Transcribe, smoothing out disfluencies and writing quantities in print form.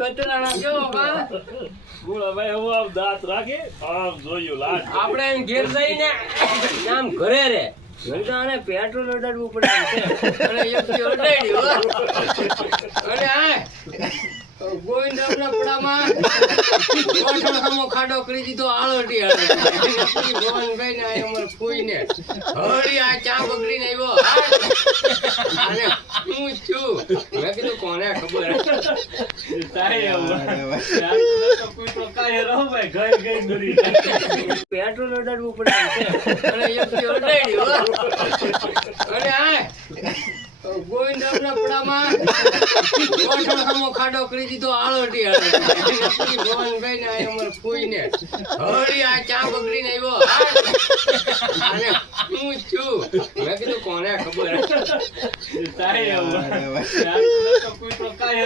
કતરાના કેવો કા બોલા ભાઈ હું આમ દાંત રાખે આમ જોયું લાટ આપણે એમ ઘેર જઈને આમ ઘરે રે ઘરદાને પેટ્રોલ ઓડાડવું પડે એમ છે અને એક દી ઓડાડ્યું અને આ ગોવિંદરામના પડામાં ગોઠણ સામો ખાડો કરી દીધો આળોટી આળોટી ભવનભાઈ ને આ અમાર ફૂઈને હળી આ ચા બગડીને આવ્યો અને હું છું મેં કીધું કોને ખબર તાય તો કોઈ તો કાય રહો ભાઈ ગઈ ગઈ દુરી પેટ્રોલ ઓડાડવું પડે એમ છે અને એક દી ઓડાડ્યું અને આ ગોવિંદરામના પડામાં ગોઠણ સામો ખાડો કરી દીધો આળોટી આળોટી ભવનભાઈ ને આ અમાર ફૂઈને હળી આ ચા બગડીને આવ્યો અને હું છું મેં કીધું કોને ખબર તાય તો કોઈ તો કાય